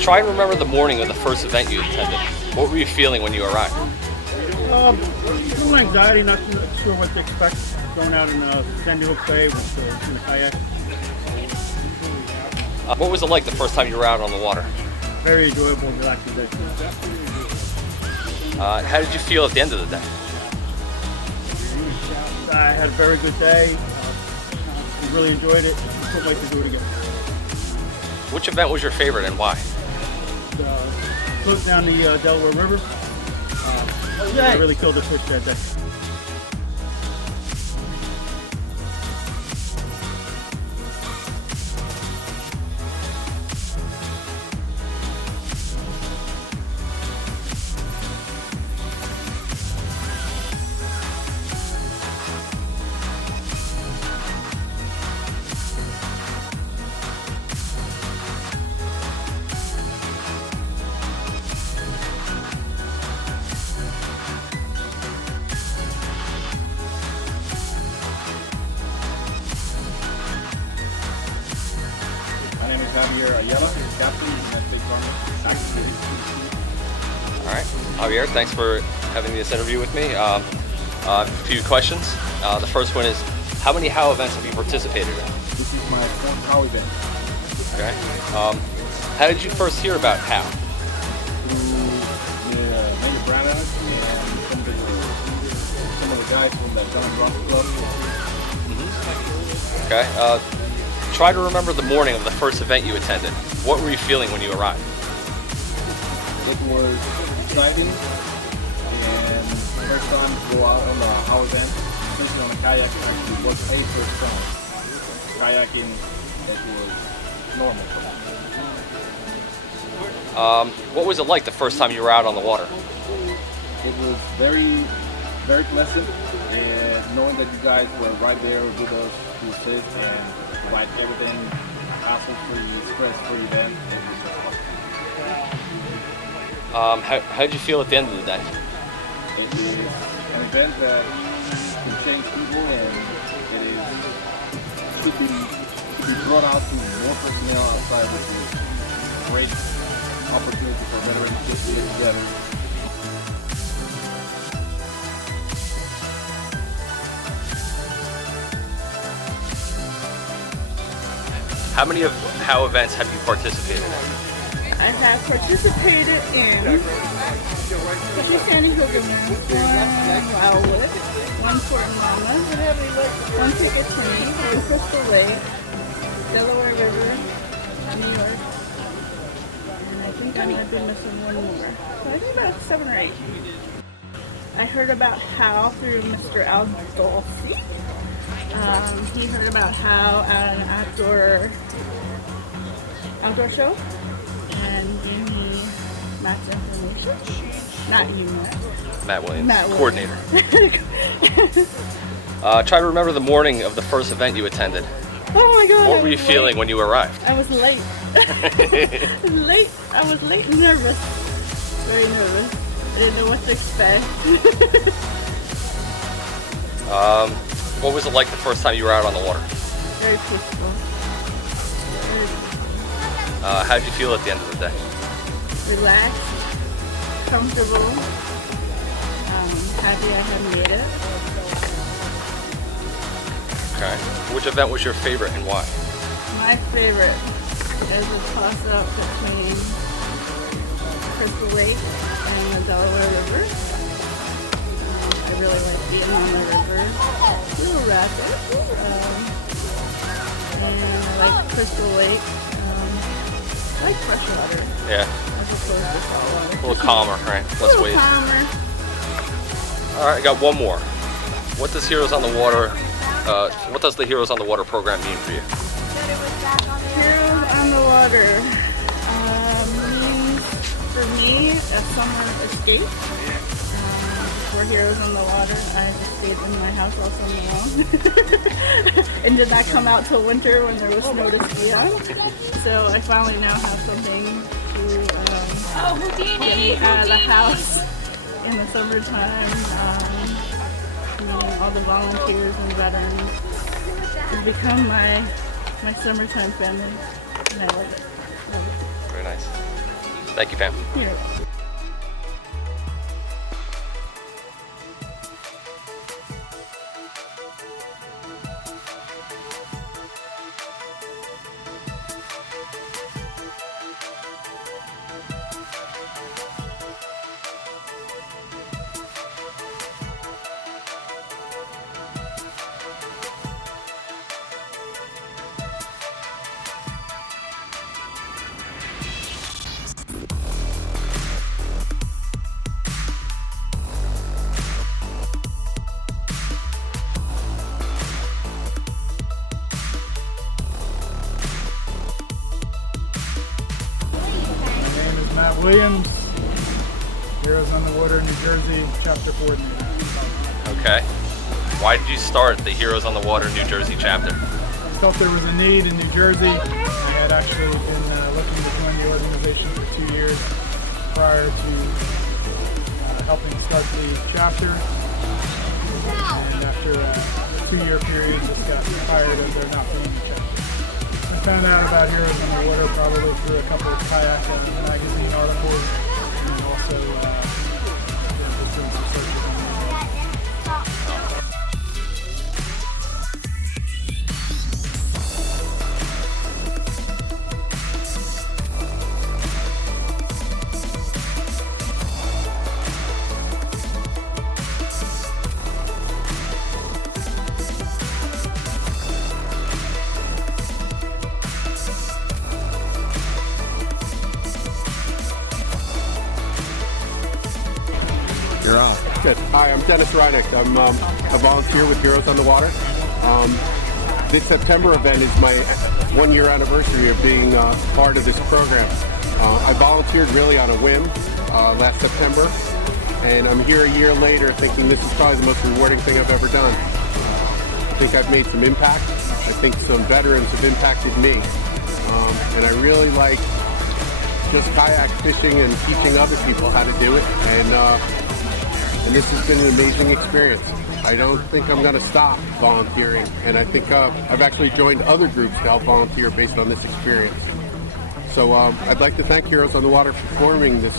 Try and remember the morning of the first event you attended. What were you feeling when you arrived? A little anxiety, not sure what to expect. Going out in Sandy Hook Bay with in a kayak. What was it like the first time you were out on the water? Very enjoyable, relaxing day. How did you feel at the end of the day? I had a very good day. Really enjoyed it. Can't wait to do it again. Which event was your favorite and why? Float down the Delaware River. I really killed the fish that day. My name is Javier Ayala, captain of the State Farm. All right, Javier, thanks for having this interview with me. A few questions. The first one is, how many HOW events have you participated in? This is my fourth HOW event. Okay. How did you first hear about HOW? Through Major Branagh and some of the guys from the John Ross Club. Okay. Try to remember the morning of the first event you attended. What were you feeling when you arrived? It was exciting and first time to go out on the HOW event, especially on a kayak. Actually was a first time. Kayaking, it was normal for me. What was it like the first time you were out on the water? It was very, very pleasant, and knowing that you guys were right there with us to assist and provide everything hassle-free, stress-free event. It was How did you feel at the end of the day? It is an event that can change people, and it is should be brought out to more personnel outside, which is a great opportunity for veterans to get together. How many of HOW events have you participated in? I have participated in two Sandy Hook events, one Wildwood, one Fort Mama, one Ticket to Me, one Crystal Lake, Delaware River, New York, and I think I might be missing one more. So I think about 7 or 8. I heard about HOW through Mr. Aldolfi. He heard about HOW at an outdoor show and gave me Matt's information. Not you, Matt Williams, Matt coordinator. Try to remember the morning of the first event you attended. Oh my god. What were you feeling when you arrived? I was late. I was late and nervous. Very nervous. I didn't know what to expect. What was it like the first time you were out on the water? Very peaceful. How did you feel at the end of the day? Relaxed, comfortable, happy I had made it. Okay. Which event was your favorite and why? My favorite is a toss-up between Crystal Lake and the Delaware River. I really like being on the river. It's a little rapid. And I like Crystal Lake. I like fresh water. Yeah. As opposed to salt water. A little calmer, right? Less wave. Calmer. All right, I got one more. What does Heroes on the Water? What does the Heroes on the Water program mean for you? Heroes on the Water means for me a summer escape. For Heroes on the Water, I just stayed in my house all summer long and did not come out till winter when there was snow to ski on. So I finally now have something to get me out of the house in the summertime. Meeting all the volunteers and veterans has become my my summertime family, and I love it. Love it. Very nice. Thank you, Pam. Here. Matt Williams, Heroes on the Water, New Jersey, chapter coordinator. Okay. Why did you start the Heroes on the Water New Jersey chapter? I felt there was a need in New Jersey. I had actually been looking to join the organization for 2 years prior to helping start the chapter. And after a 2-year period, just got tired of there not being a chapter. I found out about Heroes on the Water probably through a couple of kayak magazine articles, and also just doing some searches on the web. You're off. Good. Hi, I'm Dennis Reinick. I'm a volunteer with Heroes on the Water. This September event is my 1-year anniversary of being part of this program. I volunteered really on a whim last September, and I'm here a year later thinking this is probably the most rewarding thing I've ever done. I think I've made some impact. I think some veterans have impacted me. And I really like just kayak fishing and teaching other people how to do it. And this has been an amazing experience. I don't think I'm going to stop volunteering, and I think I've actually joined other groups to help volunteer based on this experience. So I'd like to thank Heroes on the Water for forming this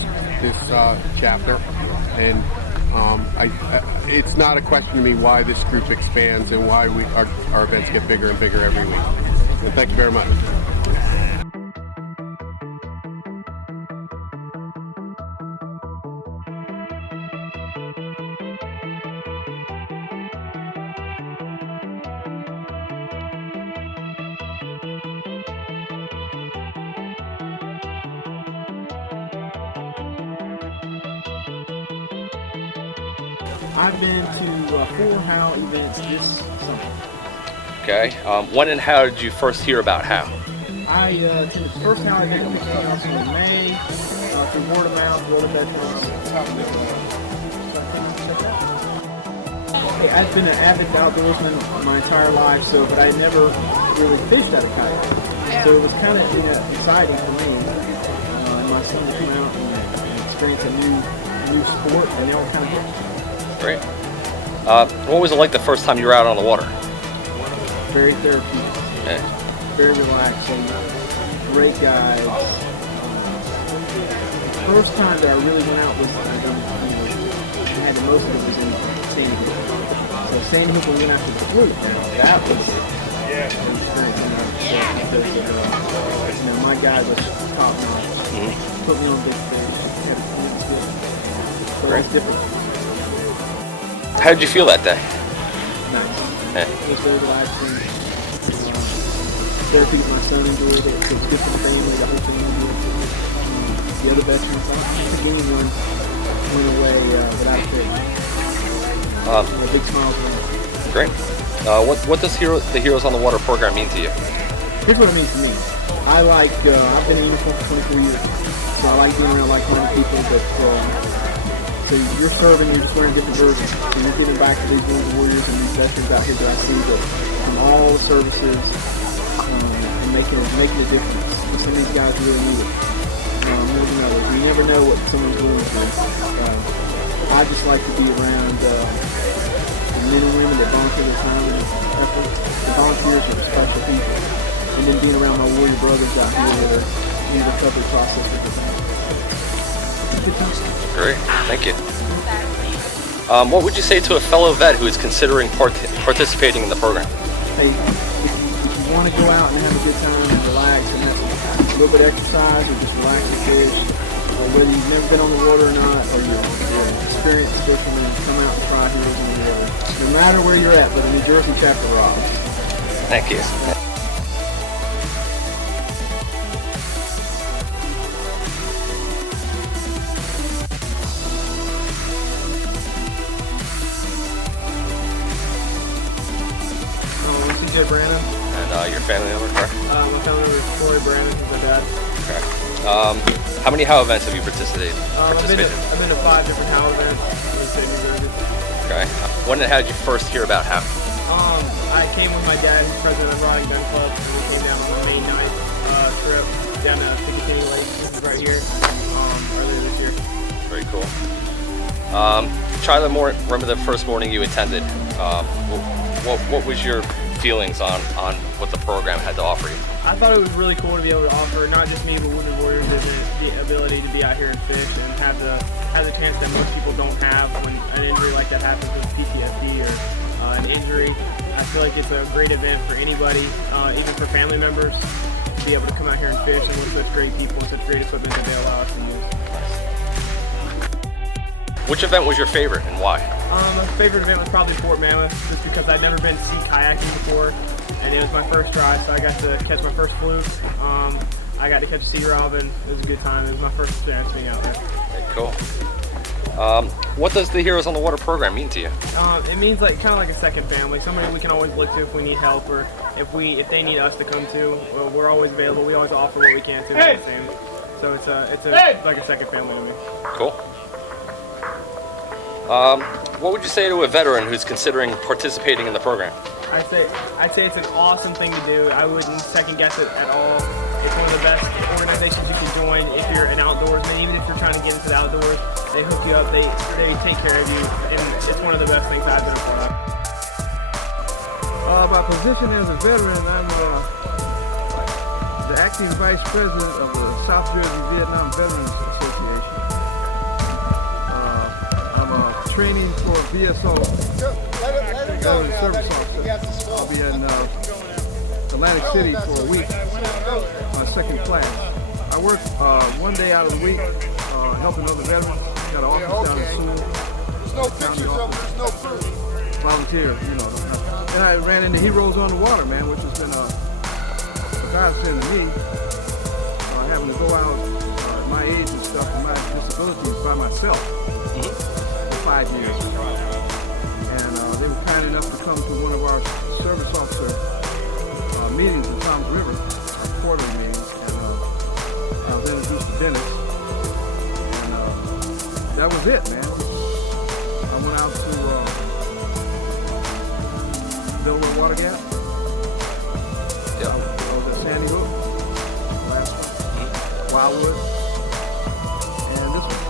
chapter, and it's not a question to me why this group expands and why our events get bigger and bigger every week. And thank you very much. I've been to 4 HOW events this summer. Okay. When and how did you first hear about HOW? I attended the first HOW event in May through word of mouth, Hey, I've been an avid outdoorsman my entire life, but I never really fished out of kayak. So it was kind of exciting for me. My son would come out and experience a new sport, and they all kind of hit. Great. What was it like the first time you were out on the water? Very therapeutic. Yeah. Very relaxing. Great guides. The first time that I really went out was I had the most of it was in Sandy Hook. So Sandy Hook we went after the fluke. That was an experience. Because my guide was top notch. Put me on big fish. So it was different. How did you feel that day? Nice. Yeah. It was very relaxing. Therapy, my son enjoyed it. It was good for the family, the whole family. The other veterans, I don't think anyone went away without a fish. A big smile for them. Great. What does the Heroes on the Water program mean to you? Here's what it means to me. I've been in uniform for 24 years. So I like being around like-minded people that so you're serving, you're just wearing different versions, and you're giving back to these warriors and these veterans out here that I see that from all the services and making a difference. And some of these guys really need it more than others. You never know what someone's going through. I just like to be around the men and women that volunteer their time and effort. The volunteers are special people. and then being around my warrior brothers out here that are in the recovery process at the time. Good times. Great, thank you. What would you say to a fellow vet who is considering participating in the program? Hey, if you want to go out and have a good time and relax and have a little bit of exercise or just relax and fish, or whether you've never been on the water or not, or you're experienced fishing and come out and try Heroes in the River. No matter where you're at, but the New Jersey chapter rocks. Thank you. CJ Brandon. And your family member, correct? My family member is Corey Brandon, who's my dad. Okay. How many HOW events have you participated in? I've been to 5 different HOW events in the state of New Jersey. Okay. When and how did you first hear about HOW? I came with my dad, who's president of Rotting Gun Club, and we came down on the May 9th trip down to Piccadilly Lake, which is right here, earlier this year. Very cool. Try to remember the first morning you attended. What was your feelings on what the program had to offer you? I thought it was really cool to be able to offer not just me but Wounded Warriors the ability to be out here and fish and have the chance that most people don't have when an injury like that happens with PTSD or an injury. I feel like it's a great event for anybody, even for family members, to be able to come out here and fish and with such great people and such great equipment that they allow us to use. Which event was your favorite and why? My favorite event was probably Fort Mammoth, just because I'd never been to sea kayaking before, and it was my first try, so I got to catch my first fluke. I got to catch a sea robin. It was a good time. It was my first chance being out there. Okay, cool. What does the Heroes on the Water program mean to you? It means kind of like a second family, somebody we can always look to if we need help or if they need us to come to. Well, we're always available. We always offer what we can to. Hey! So it's like a second family to me. Cool. What would you say to a veteran who's considering participating in the program? I'd say it's an awesome thing to do. I wouldn't second guess it at all. It's one of the best organizations you can join if you're an outdoorsman. Even if you're trying to get into the outdoors, they hook you up, they take care of you, and it's one of the best things I've been a part of. My position as a veteran, I'm the acting vice president of the South Jersey Vietnam Veterans Association. Training for VSO, Veteran Service Officer. I'll be in Atlantic City for a week, my second class. I work 1 day out of the week helping other veterans. Got an office down in Sewell. There's no pictures of it, there's no proof. Volunteer, you know. And I ran into Heroes on the Water, man, which has been a godsend to me. Having to go out at my age and stuff and my disabilities by myself. 5 years. And they were kind enough to come to one of our service officer meetings in Tom's River, our quarterly meetings, and I was introduced to Dennis. And that was it, man. I went out to Delaware Water Gap. Yeah. I was at Sandy Hook, last one, Wildwood, and this one.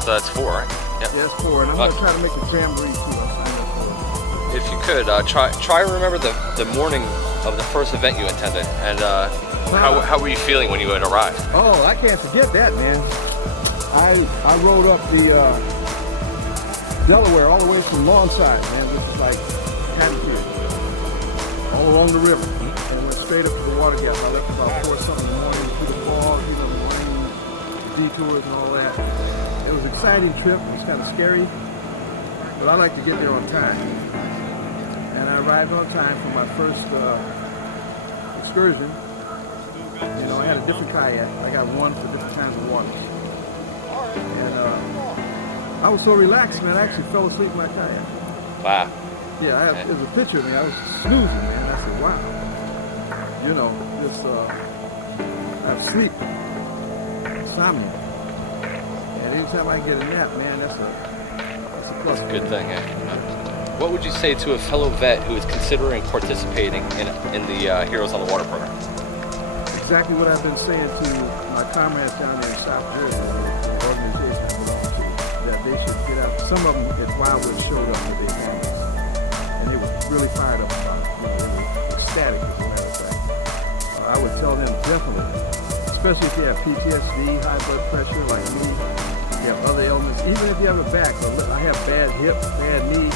So that's 4, right? Yep. Yeah, that's 4, and I'm going to try to make a jamboree too. If you could, try to remember the morning of the first event you attended, and how were you feeling when you had arrived? Oh, I can't forget that, man. I rode up the Delaware all the way from Lawnside, man, which is like Hatfield, all along the river, and went straight up to the water gap. I left about 4 something in the morning through the fog, the rain, the detours and all that. It was an exciting trip. It was kind of scary, but I like to get there on time. And I arrived on time for my first excursion. You know, I had a different kayak. I got one for different kinds of waters. And I was so relaxed, man. I actually fell asleep in my kayak. Wow. Yeah, there's a picture of me. I was snoozing, man. I said, wow. You know, just have sleep, insomnia. Anytime I get a nap, man, that's a plus. That's a good thing, eh? What would you say to a fellow vet who is considering participating in the Heroes on the Water program? Exactly what I've been saying to my comrades down there in South Jersey, the organization I belong to, that they should get out. Some of them at Wildwood showed up with their families, and they were really fired up about it, really ecstatic, as a matter of fact. I would tell them definitely, especially if you have PTSD, high blood pressure like me, you have other ailments, even if you have a back. I have bad hip, bad knee,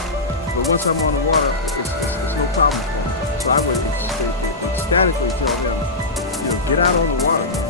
but once I'm on the water, it's no problem for me. So I would ecstatically tell them, get out on the water.